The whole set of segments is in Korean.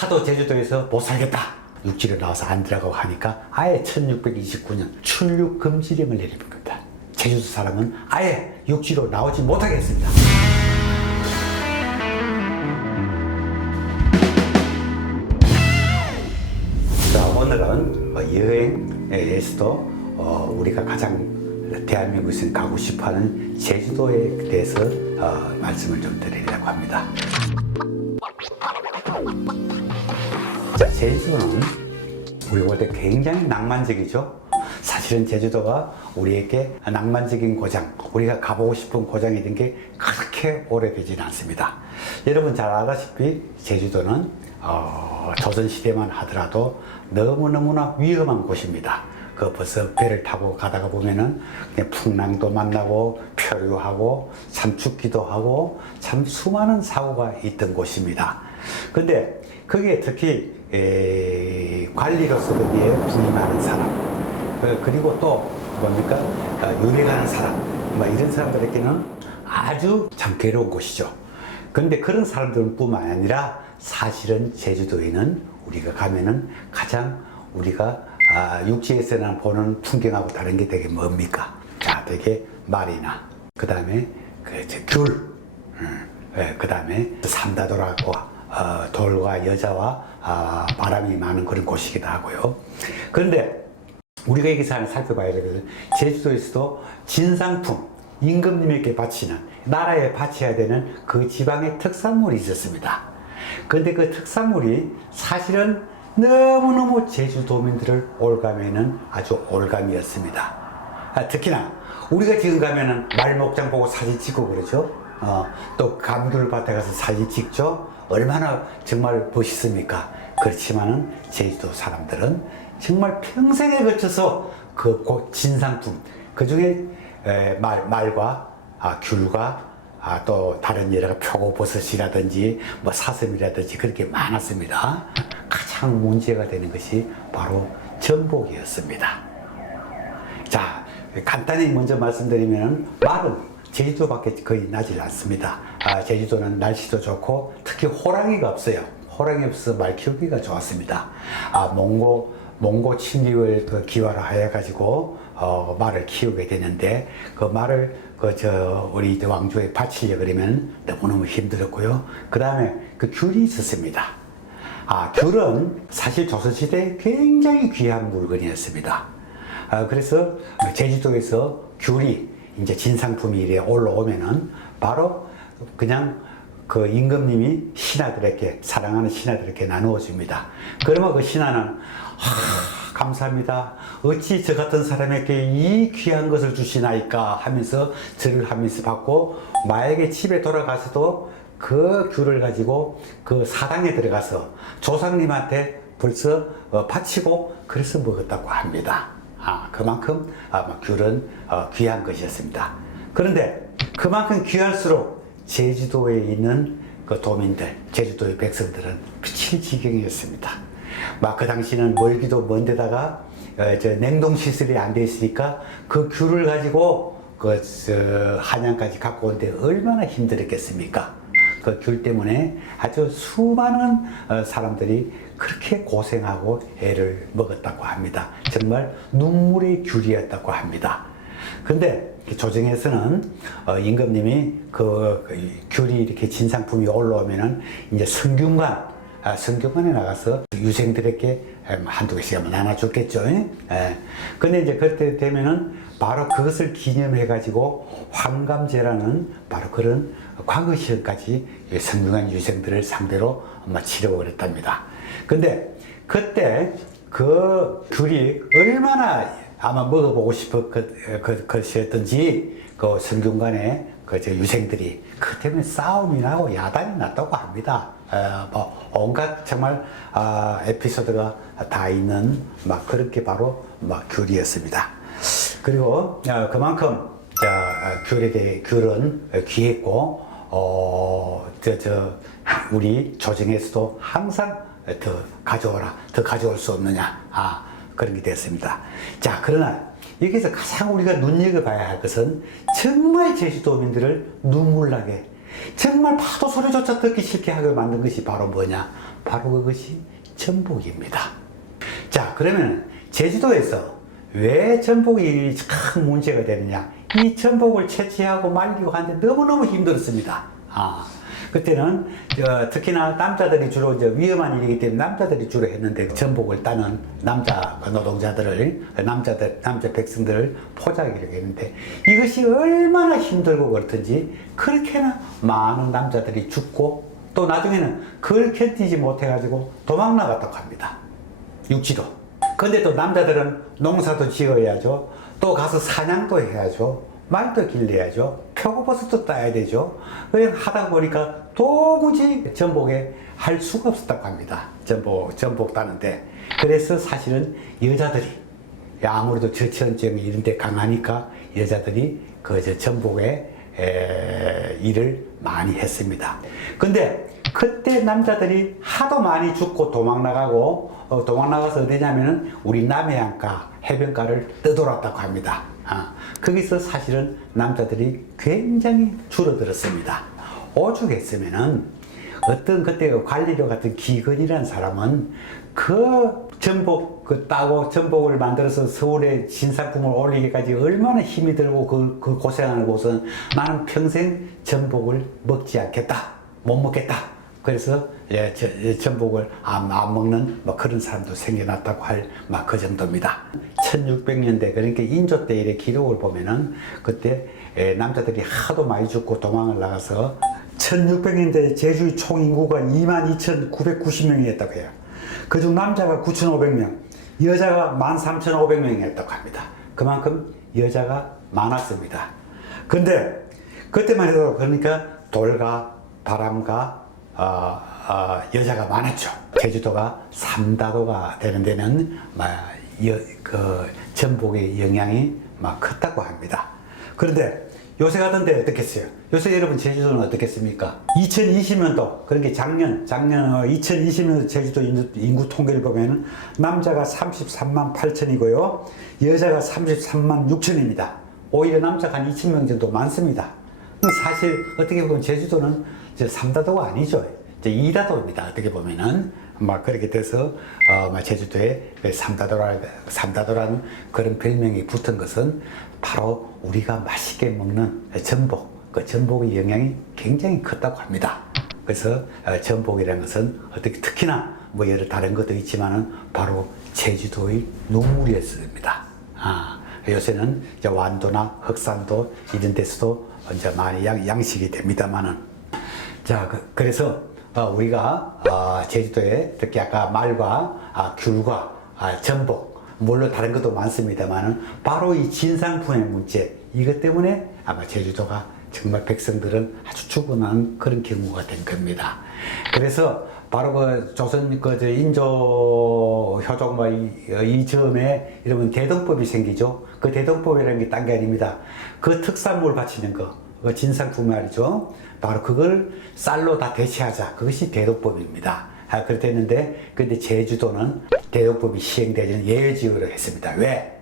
하도 제주도에서 못 살겠다. 육지로 나와서 안 들어가고 하니까 아예 1629년 출육 금지령을 내린 겁니다. 제주도 사람은 아예 육지로 나오지 못하게 했습니다. 자, 오늘은 여행에서도 우리가 가장 대한민국에서 가고 싶어하는 제주도에 대해서 말씀을 좀 드리려고 합니다. 자, 제주도는 우리 볼 때 굉장히 낭만적이죠. 사실은 제주도가 우리에게 낭만적인 고장, 우리가 가보고 싶은 고장이 된 게 그렇게 오래되지는 않습니다. 여러분 잘 알다시피 제주도는 조선시대만 하더라도 너무너무나 위험한 곳입니다. 그 벌써 배를 타고 가다가 보면은 그냥 풍랑도 만나고 표류하고 참 춥기도 하고 참 수많은 사고가 있던 곳입니다. 근데 거기에 특히 관리로서 거기에 분이 많은 사람, 그리고 또 뭡니까 유래가는 사람, 이런 사람들에게는 아주 참 괴로운 곳이죠. 그런데 그런 사람들 뿐만 아니라 사실은 제주도에는 우리가 가면은 가장 우리가 육지에서는 보는 풍경하고 다른 게 되게 뭡니까? 자, 되게 말이나, 그 다음에 귤, 그 다음에 삼다도라고 돌과 여자와 바람이 많은 그런 곳이기도 하고요. 그런데 우리가 여기서 하나 살펴봐야 되거든요. 제주도에서도 진상품, 임금님에게 바치는, 나라에 바쳐야 되는 그 지방의 특산물이 있었습니다. 그런데 그 특산물이 사실은 너무너무 제주도민들을 올가매는 아주 올감이었습니다. 특히나 우리가 지금 가면은 말목장 보고 사진 찍고 그러죠. 또 감귤밭에 가서 사진 찍죠. 얼마나 정말 멋있습니까? 그렇지만은 제주도 사람들은 정말 평생에 걸쳐서 그 진상품, 그 중에 말과 귤과 또 다른 여러 표고버섯이라든지 사슴이라든지 그렇게 많았습니다. 가장 문제가 되는 것이 바로 전복이었습니다. 자, 간단히 먼저 말씀드리면 말은 제주도밖에 거의 나질 않습니다. 제주도는 날씨도 좋고 특히 호랑이가 없어요. 호랑이 없어서 말 키우기가 좋았습니다. 몽고 침입을 기화로 해가지고 말을 키우게 되는데 그 말을 우리 왕조에 바치려 그러면 너무너무 힘들었고요. 그 다음에 그 귤이 있었습니다. 귤은 사실 조선시대에 굉장히 귀한 물건이었습니다. 그래서 제주도에서 귤이 이제 진상품이 이래 올라오면은 바로 그냥 그 임금님이 신하들에게, 사랑하는 신하들에게 나누어 줍니다. 그러면 그 신하는 감사합니다. 어찌 저 같은 사람에게 이 귀한 것을 주시나이까 하면서 절을 하면서 받고, 만약에 집에 돌아가서도 그 귤을 가지고 그 사당에 들어가서 조상님한테 벌써 바치고 그래서 먹었다고 합니다. 그만큼 귤은 귀한 것이었습니다. 그런데 그만큼 귀할수록 제주도에 있는 그 도민들, 제주도의 백성들은 미칠 지경이었습니다. 그 당시는 멀기도 먼 데다가 냉동 시설이 안 돼 있으니까 그 귤을 가지고 한양까지 갖고 오는데 얼마나 힘들었겠습니까? 그 귤 때문에 아주 수많은 사람들이 그렇게 고생하고 애를 먹었다고 합니다. 정말 눈물의 귤이었다고 합니다. 근데 조정에서는 임금님이 그 귤이 이렇게 진상품이 올라오면은 이제 성균관에 나가서 유생들에게 한두 개씩만 나눠줬겠죠. 근데 이제 그때 되면은 바로 그것을 기념해 가지고 황감제라는 바로 그런 과거 시험까지 성균관 유생들을 상대로 치르고 그랬답니다. 근데 그때 그 귤이 얼마나 아마 먹어보고 싶은 것이었던지 그 성균관에 유생들이 그 때문에 싸움이 나고 야단이 났다고 합니다. 온갖 정말 에피소드가 다 있는 그렇게 바로 귤이었습니다. 그리고 그만큼 귤은 귀했고 우리 조정에서도 항상 더 가져오라, 더 가져올 수 없느냐, 그런 게 됐습니다. 자, 그러나 여기서 가장 우리가 눈여겨봐야 할 것은 정말 제주도민들을 눈물나게, 정말 파도 소리조차 듣기 싫게 하게 만든 것이 바로 뭐냐? 바로 그것이 전복입니다. 자, 그러면 제주도에서 왜 전복이 큰 문제가 되느냐? 이 전복을 채취하고 말리고 하는데 너무너무 힘들었습니다. 그때는 특히나 남자들이 주로 이제 위험한 일이기 때문에 남자들이 주로 했는데 전복을 따는 남자 노동자들을 남자 백성들을 포자기로 했는데 이것이 얼마나 힘들고 그렇든지 그렇게나 많은 남자들이 죽고 또 나중에는 그걸 견디지 못해가지고 도망 나갔다고 합니다. 육지로. 근데 또 남자들은 농사도 지어야죠. 또 가서 사냥도 해야죠. 말도 길러야죠. 표고버섯도 따야 되죠. 그냥 하다 보니까 도무지 전복에 할 수가 없었다고 합니다. 전복 따는데. 그래서 사실은 여자들이 아무래도 저체온증이 이런 데 강하니까 여자들이 그 전복에 일을 많이 했습니다. 근데 그때 남자들이 하도 많이 죽고 도망 나가서 어디냐면은 우리 남해안가 해변가를 떠돌았다고 합니다. 거기서 사실은 남자들이 굉장히 줄어들었습니다. 오죽했으면은 어떤 그때 관리료 같은 기근이라는 사람은 그 전복 따고 전복을 만들어서 서울에 신상품을 올리기까지 얼마나 힘이 들고 그 고생하는 곳은 나는 평생 전복을 먹지 않겠다, 못 먹겠다. 그래서 전복을 안 먹는 그런 사람도 생겨났다고 할 그 정도입니다. 1600년대 그러니까 인조 때 일의 기록을 보면은 그때 남자들이 하도 많이 죽고 도망을 나가서 1600년대 제주의 총 인구가 22,990명이었다고 해요. 그중 남자가 9,500명, 여자가 13,500명이었다고 합니다. 그만큼 여자가 많았습니다. 근데 그때만 해도 그러니까 돌과 바람과 여자가 많았죠. 제주도가 삼다도가 되는 데는 전복의 영향이 컸다고 합니다. 그런데 요새 같은데 어떻겠어요? 요새 여러분 제주도는 어떻겠습니까? 2020년도, 그러니까 작년 2020년도 제주도 인구 통계를 보면 남자가 33만 8천이고요. 여자가 33만 6천입니다. 오히려 남자가 한 2천 명 정도 많습니다. 사실 어떻게 보면 제주도는 삼다도가 아니죠. 이제 이다도입니다. 어떻게 보면은 그렇게 돼서 제주도에 삼다도라는 그런 별명이 붙은 것은 바로 우리가 맛있게 먹는 전복, 그 전복의 영향이 굉장히 컸다고 합니다. 그래서 전복이라는 것은 어떻게 특히나 여러 다른 것도 있지만은 바로 제주도의 눈물이었습니다. 요새는 이제 완도나 흑산도 이런 데서도 이제 많이 양식이 됩니다만은 자 그래서 우리가 제주도에 특히 아까 말과 귤과 전복 물론 다른 것도 많습니다만은 바로 이 진상품의 문제 이것 때문에 아마 제주도가 정말 백성들은 아주 죽어나는 그런 경우가 된 겁니다. 그래서 바로 그 조선 인조 효종과 이즈음에 이러면 대동법이 생기죠. 그 대동법이라는 게 딴 게 아닙니다. 그 특산물 바치는 거, 그 진상품 말이죠. 바로 그걸 쌀로 다 대체하자. 그것이 대동법입니다. 그렇게 했는데, 근데 제주도는 대동법이 시행되지는 예외지역으로 했습니다. 왜?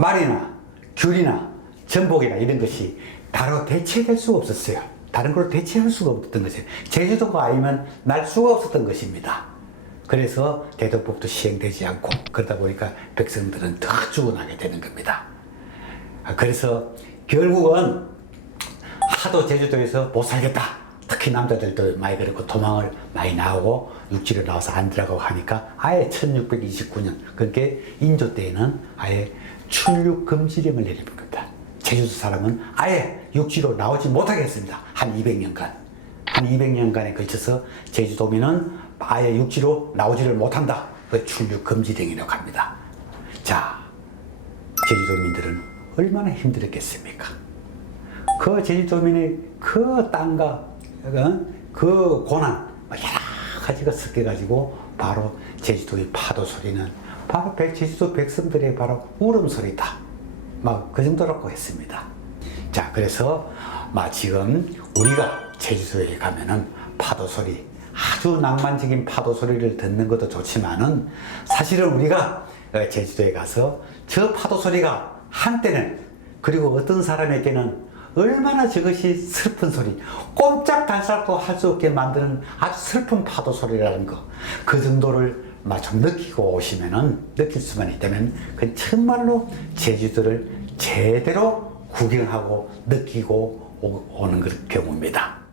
말이나 귤이나 전복이나 이런 것이 바로 대체될 수가 없었어요. 다른 걸로 대체할 수가 없었던 것이에요. 제주도가 아니면 날 수가 없었던 것입니다. 그래서 대동법도 시행되지 않고 그러다 보니까 백성들은 더 죽어나게 되는 겁니다. 그래서 결국은 하도 제주도에서 못 살겠다. 특히 남자들도 많이 그렇고 도망을 많이 나오고 육지로 나와서 안 들어가고 하니까 아예 1629년 그러니까 인조 때에는 아예 출육 금지령을 내린 겁니다. 제주도 사람은 아예 육지로 나오지 못하게 했습니다. 한 200년간에 걸쳐서 제주도민은 아예 육지로 나오지를 못한다. 그 출육 금지령이라고 합니다. 자, 제주도민들은 얼마나 힘들었겠습니까? 그 제주도민의 그 땅과 그 고난 여러 가지가 섞여가지고 바로 제주도의 파도 소리는 바로 제주도 백성들의 바로 울음소리다. 그 정도라고 했습니다. 자, 그래서 지금 우리가 제주도에 가면은 파도 소리, 아주 낭만적인 파도 소리를 듣는 것도 좋지만은 사실은 우리가 제주도에 가서 저 파도 소리가 한때는 그리고 어떤 사람에게는 얼마나 저것이 슬픈 소리, 꼼짝달싹도 할 수 없게 만드는 아주 슬픈 파도 소리라는 거, 그 정도를 좀 느끼고 오시면은, 느낄 수만 있다면 그 정말로 제주도를 제대로 구경하고 느끼고 오는 경우입니다.